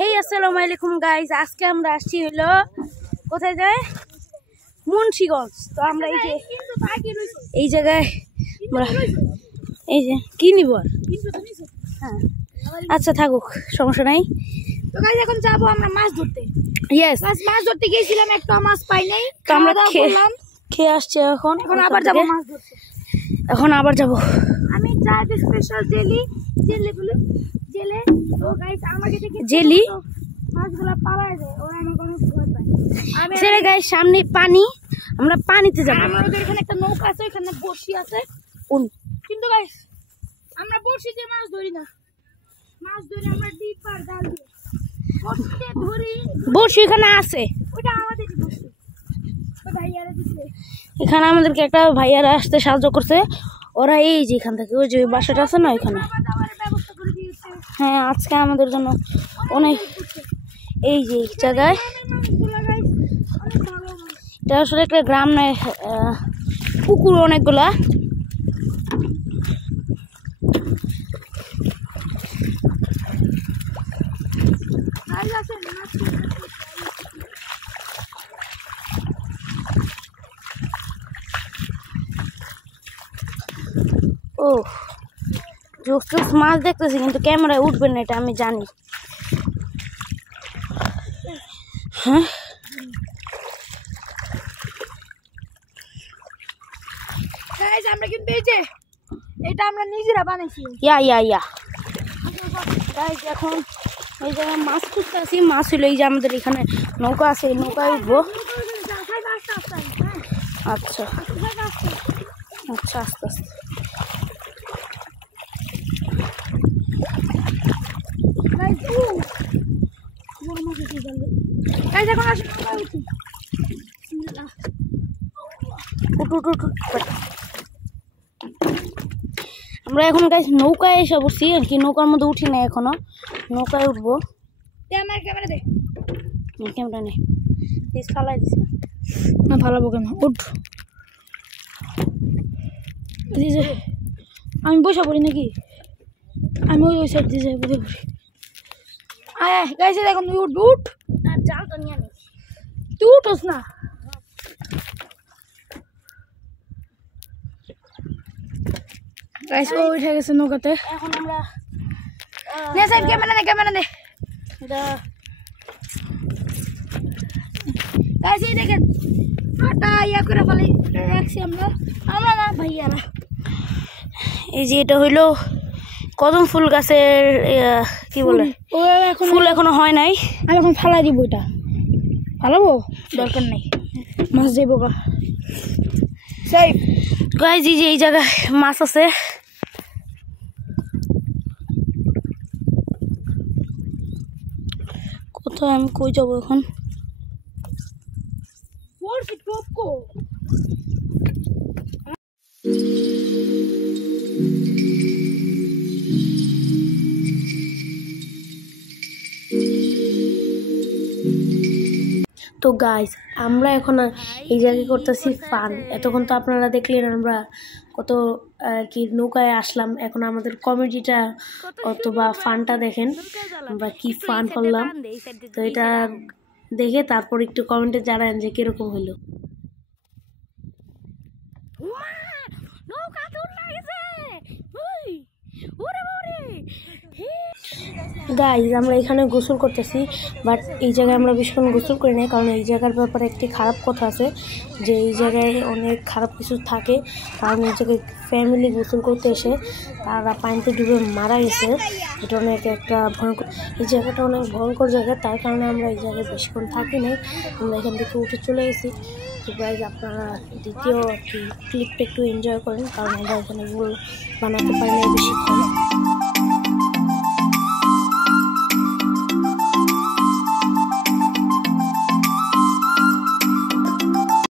হেই আসসালামু আলাইকুম গাইস, আজকে আমরা আসছি হলো কোথায় যায় মুন্সিগঞ্জ। তো আমরা এই জায়গায় এই যে কি নিব, হ্যাঁ আচ্ছা থাকুক, সমস্যা নাই। তো গাইস এখন যাবো আমরা মাছ ধরতে। ইয়েস, মাছ ধরতে গিয়েছিলাম, একটা মাছ পাই নাই, তো আমরা খেয়ে আসছি। এখন আবার যাবো মাছ ধরতে। এখন আবার যাবো। আমি যাইতে স্পেশাল জেলে তো গাইস আমাকে দেখে জেলি মাছগুলো পালায় যায়, ওরা আমাকে অনেক ভয় পায়। ছেড়ে গাইস, সামনে পানি, আমরা পানিতে যাবো। আমাদের এখানে একটা নৌকা আছে, এখানে বড়শি আছে, কিন্তু গাইস আমরা বড়শি দিয়ে মাছ ধরি না, মাছ ধরি আমরা ডিপ আর জাল দিয়ে বড়শিতে ধরি। বড়শি এখানে আছে, ওটা আমাদেরই বড়শি, ওই ভাইয়ারা দিছে। এখানে আমাদেরকে একটা ভাইয়ারা আসতে সাহায্য করছে। ওরা এই যে এখান থেকে ওই যে বাসাটা আছে না এখানে, হ্যাঁ আজকে আমাদের জন্য অনেক এই যে জায়গায়, এটা আসলে একটা গ্রাম নয়, পুকুর অনেকগুলা। ও জোস মাছ দেখতেছি, কিন্তু ক্যামেরায় উঠবে না, এটা আমি জানি। হ্যাঁ আমরা কিন্তু এই যে এটা আমরা নিজেরা বানাইছি। এখন এই জায়গায় মাছ খুঁজতে আসি। মাছ হইলো এই যে আমাদের এখানে নৌকা আছে, এই নৌকায় উঠবো। আচ্ছা আচ্ছা, আস্তে আস্তে। আমরা এখন গাইস নৌকায় এসে বসছি আর কি, নৌকার মধ্যে উঠি না এখনো, নৌকায় উঠবো। ক্যামেরা দে, ক্যামেরা নেই, ফালাই দিস না, ফালাবো কেন, উঠ। আমি বসে পড়ি নাকি, আমি ওই সাইড দিয়ে যাই, বসে পড়ি। আয় গাইছে, দেখুন তুই উঠ, উঠ, আর জালটা নিয়ে নি, তুই উঠোস না। গাইস ও উঠে গেছে নৌকাতে। এখন আমরা নে সাহেব ক্যামেরা নে। গাইস এই দেখেন আটা ইয়া করে ফেলে রাখছি আমরা না ভাইয়ারা। এই যে এটা হইলো কদম ফুল গাছের কি বলে, ফুল এখনো হয় নাই। আমি এখন ফালাই দিব, এটা ফালাবো, দরকার নাই, মাছ যাইব গা। সাহেব গাইস এই যে এই জায়গায় মাছ আছে। কোথায়, আমি কই যাবো এখন? তো গাইস আমরা এখন এই জায়গায় করতেছি ফান। এতক্ষণ তো আপনারা দেখলেন আমরা কত কি নৌকায় আসলাম। এখন আমাদের কমেডিটা অথবা ফানটা দেখেন, আমরা কি ফান করলাম। তো এটা দেখে তারপর একটু কমেন্টে জানান যে কিরকম হলো। গাইজ আমরা এখানে গোসল করতেছি, বাট এই জায়গায় আমরা বেশিক্ষণ গোসল করি না, কারণ এই জায়গার ব্যাপারে একটি খারাপ কথা আছে যে এই জায়গায় অনেক খারাপ কিছু থাকে। কারণ এই জায়গায় ফ্যামিলি গোসল করতে এসে তারা পানিতে ডুবে মারা গেছে। এটা অনেক একটা ভয়ঙ্কর, এই জায়গাটা অনেক ভয়ঙ্কর জায়গা, তার কারণে আমরা এই জায়গায় বেশিক্ষণ থাকি নাই, আমরা এখান থেকে উঠে চলে গেছি। তো গাইজ আপনারা দ্বিতীয় ক্লিপটা একটু এনজয় করেন, কারণ আমরা এখানে বানাতে পারি না বেশিক্ষণ।